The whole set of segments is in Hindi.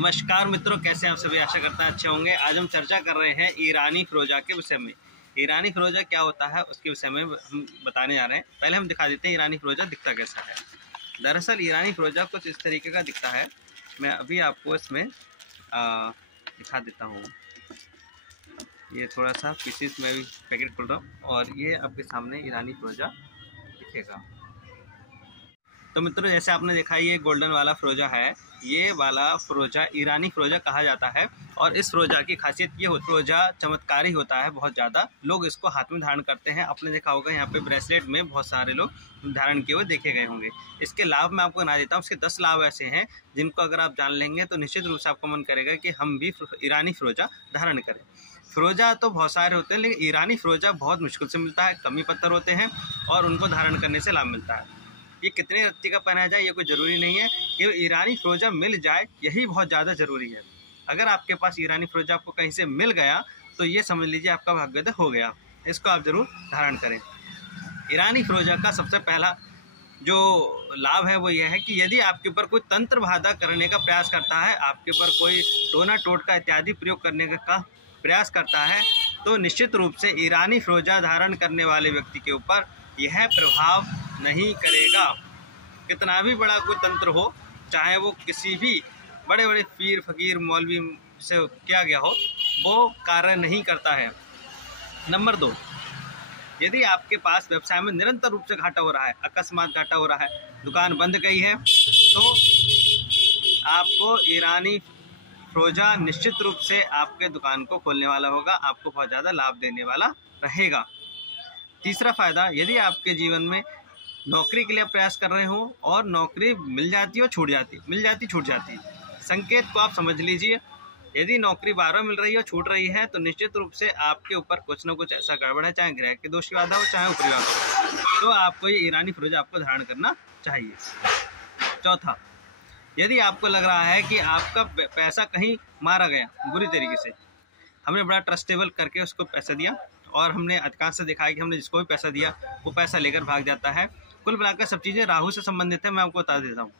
नमस्कार मित्रों, कैसे हैं आप सभी। आशा करता है अच्छे होंगे। आज हम चर्चा कर रहे हैं ईरानी फिरोजा के विषय में। ईरानी फिरोजा क्या होता है उसके विषय में हम बताने जा रहे हैं। पहले हम दिखा देते हैं ईरानी फिरोजा दिखता कैसा है। दरअसल ईरानी फिरोजा कुछ इस तरीके का दिखता है। मैं अभी आपको इसमें दिखा देता हूँ। ये थोड़ा सा पीसीस में भी पैकेट खोल रहा हूँ और ये आपके सामने ईरानी फिरोजा दिखेगा। तो मित्रों, जैसे आपने देखा ये गोल्डन वाला फिरोजा है। ये वाला फिरोजा ईरानी फिरोजा कहा जाता है और इस फिरोजा की खासियत ये होती है, फिरोजा चमत्कारी होता है बहुत ज़्यादा। लोग इसको हाथ में धारण करते हैं। आपने देखा होगा यहाँ पे ब्रेसलेट में बहुत सारे लोग धारण किए हुए देखे गए होंगे। इसके लाभ मैं आपको बना देता हूँ। इसके 10 लाभ ऐसे हैं जिनको अगर आप जान लेंगे तो निश्चित रूप से आपका मन करेगा कि हम भी ईरानी फिरोजा धारण करें। फिरोजा तो बहुत सारे होते हैं, लेकिन ईरानी फिरोजा बहुत मुश्किल से मिलता है। कमी पत्थर होते हैं और उनको धारण करने से लाभ मिलता है। ये कितने रत्ती का पहना जाए ये कोई ज़रूरी नहीं है। ये ईरानी फिरोजा मिल जाए यही बहुत ज़्यादा ज़रूरी है। अगर आपके पास ईरानी फिरोजा आपको कहीं से मिल गया तो ये समझ लीजिए आपका भाग्योदय हो गया। इसको आप ज़रूर धारण करें। ईरानी फिरोजा का सबसे पहला जो लाभ है वो यह है कि यदि आपके ऊपर कोई तंत्र बाधा करने का प्रयास करता है, आपके ऊपर कोई टोना टोटका इत्यादि प्रयोग करने का प्रयास करता है, तो निश्चित रूप से ईरानी फिरोजा धारण करने वाले व्यक्ति के ऊपर यह प्रभाव नहीं करेगा। कितना भी बड़ा कोई तंत्र हो, चाहे वो किसी भी बड़े बड़े पीर फकीर मौलवी से किया गया हो, वो कार्य नहीं करता है। नंबर 2, यदि आपके पास व्यवसाय में निरंतर रूप से घाटा हो रहा है, अकस्मात घाटा हो रहा है, दुकान बंद गई है, तो आपको ईरानी फिरोजा निश्चित रूप से आपके दुकान को खोलने वाला होगा, आपको बहुत ज़्यादा लाभ देने वाला रहेगा। तीसरा फायदा, यदि आपके जीवन में नौकरी के लिए प्रयास कर रहे हो और नौकरी मिल जाती हो छूट जाती, मिल जाती छूट जाती, संकेत को आप समझ लीजिए। यदि नौकरी 12 मिल रही हो छूट रही है तो निश्चित रूप से आपके ऊपर कुछ न कुछ ऐसा गड़बड़ है, चाहे ग्रह के दोष की बाधा हो चाहे ऊपरी बाधा हो, तो आपको ये ईरानी फिरोजा आपको धारण करना चाहिए। चौथा, यदि आपको लग रहा है कि आपका पैसा कहीं मारा गया बुरी तरीके से, हमने बड़ा ट्रस्टेबल करके उसको पैसा दिया और हमने अधिकांश से देखा है कि हमने जिसको भी पैसा दिया वो पैसा लेकर भाग जाता है। कुल मिलाकर सब चीज़ें राहु से संबंधित है। मैं आपको बता देता हूँ,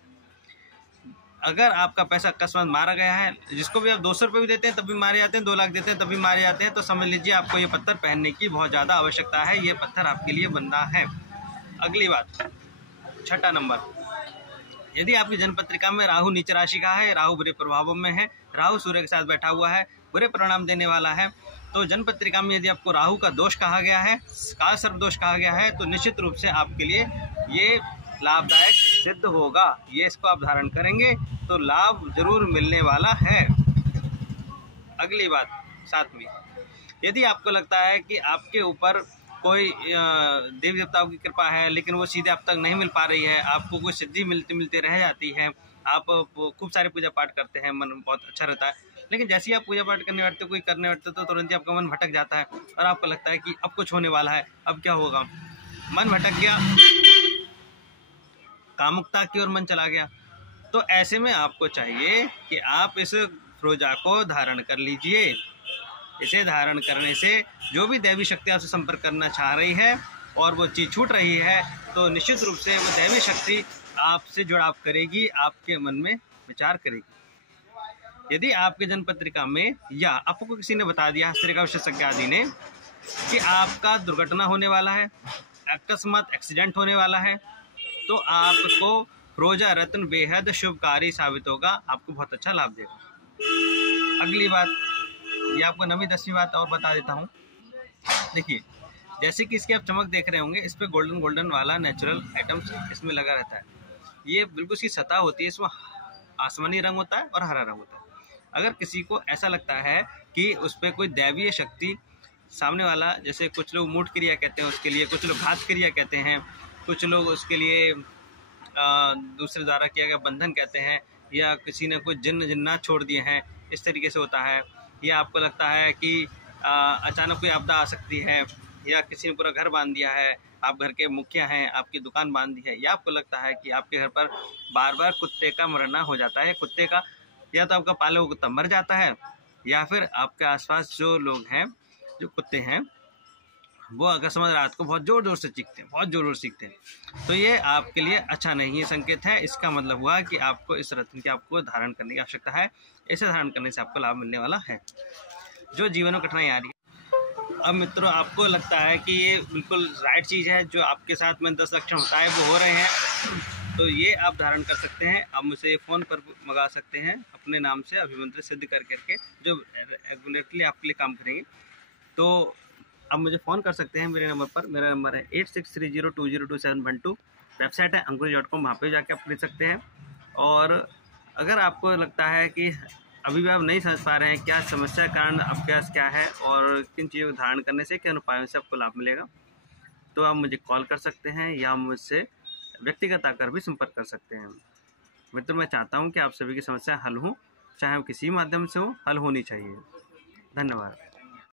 अगर आपका पैसा अकस्मात मारा गया है, जिसको भी आप 200 रुपये भी देते हैं तब भी मारे जाते हैं, 2 लाख देते हैं तब भी मारे जाते हैं, तो समझ लीजिए आपको ये पत्थर पहनने की बहुत ज़्यादा आवश्यकता है। ये पत्थर आपके लिए बंदा है। अगली बात, छठा नंबर, यदि आपकी जन्मपत्रिका में राहु नीच राशि का है, राहु बुरे प्रभावों में है, राहु सूर्य के साथ बैठा हुआ है, बुरे परिणाम देने वाला है, तो जन्मपत्रिका में यदि आपको राहु का दोष कहा गया है, काल सर्प दोष कहा गया है, तो निश्चित रूप से आपके लिए ये लाभदायक सिद्ध होगा। ये इसको आप धारण करेंगे तो लाभ जरूर मिलने वाला है। अगली बात, सातवीं, यदि आपको लगता है कि आपके ऊपर कोई देवी देवताओं की कृपा है लेकिन वो सीधे आप तक नहीं मिल पा रही है, आपको कोई सिद्धि मिलते मिलते रह जाती है, आप खूब सारे पूजा पाठ करते हैं, मन बहुत अच्छा रहता है, लेकिन जैसे ही आप पूजा पाठ करने बैठते, कोई करने बैठते तो तुरंत ही आपका मन भटक जाता है और आपको लगता है कि अब कुछ होने वाला है, अब क्या होगा, मन भटक गया, कामुकता की ओर मन चला गया, तो ऐसे में आपको चाहिए कि आप इस फिरोजा को धारण कर लीजिए। इसे धारण करने से जो भी दैवी शक्ति आपसे संपर्क करना चाह रही है और वो चीज़ छूट रही है, तो निश्चित रूप से वो दैवी शक्ति आपसे जुड़ाव करेगी, आपके मन में विचार करेगी। यदि आपके जन्म पत्रिका में या आपको किसी ने बता दिया, हस्तरेखा विशेषज्ञ आदि ने, कि आपका दुर्घटना होने वाला है, अकस्मात एक्सीडेंट होने वाला है, तो आपको फिरोजा रत्न बेहद शुभकारी साबित होगा, आपको बहुत अच्छा लाभ देगा। अगली बात, ये आपको 9वीं 10वीं बात और बता देता हूँ। देखिए, जैसे कि इसकी आप चमक देख रहे होंगे, इस पर गोल्डन गोल्डन वाला नेचुरल आइटम्स इसमें लगा रहता है। ये बिल्कुल इसकी सतह होती है, इसमें आसमानी रंग होता है और हरा रंग होता है। अगर किसी को ऐसा लगता है कि उस पर कोई दैवीय शक्ति सामने वाला, जैसे कुछ लोग मूठ क्रिया कहते हैं उसके लिए, कुछ लोग घात क्रिया कहते हैं, कुछ लोग उसके लिए दूसरे द्वारा किया गया बंधन कहते हैं, या किसी ने कोई जिन्नात छोड़ दिए हैं, इस तरीके से होता है, या आपको लगता है कि अचानक कोई आपदा आ सकती है, या किसी ने पूरा घर बांध दिया है, आप घर के मुखिया हैं, आपकी दुकान बांध दी है, या आपको लगता है कि आपके घर पर बार बार कुत्ते का मरना हो जाता है, कुत्ते का या तो आपका पाला हुआ कुत्ता मर जाता है, या फिर आपके आसपास जो लोग हैं जो कुत्ते हैं वो अकस्मात रात को बहुत ज़ोर ज़ोर से चीखते हैं, बहुत ज़ोर ज़ोर से चीखते हैं, तो ये आपके लिए अच्छा नहीं है संकेत है। इसका मतलब हुआ कि आपको इस रत्न की आपको धारण करने की आवश्यकता है। इसे धारण करने से आपको लाभ मिलने वाला है। जो जीवन में कठिनाई आ रही है, अब मित्रों आपको लगता है कि ये बिल्कुल राइट चीज़ है, जो आपके साथ में 10 लक्षण होता है वो हो रहे हैं, तो ये आप धारण कर सकते हैं। आप मुझे फ़ोन पर मंगा सकते हैं अपने नाम से अभिमंत्रित सिद्ध करके, जो रेगुलरली आपके लिए काम करेंगे। तो आप मुझे फ़ोन कर सकते हैं मेरे नंबर पर। मेरा नंबर है 8630202712। वेबसाइट है ankush.com, वहाँ पे जाके आप खरीद सकते हैं। और अगर आपको लगता है कि अभी भी आप नहीं समझ पा रहे हैं क्या समस्या का कारण आपके पास क्या है और किन चीज़ों को धारण करने से किन उपायों से आपको लाभ मिलेगा, तो आप मुझे कॉल कर सकते हैं या मुझसे व्यक्तिगत आकर भी संपर्क कर सकते हैं। मित्र, मैं चाहता हूँ कि आप सभी की समस्या हल हो, चाहे वो किसी माध्यम से हो, हल होनी चाहिए। धन्यवाद।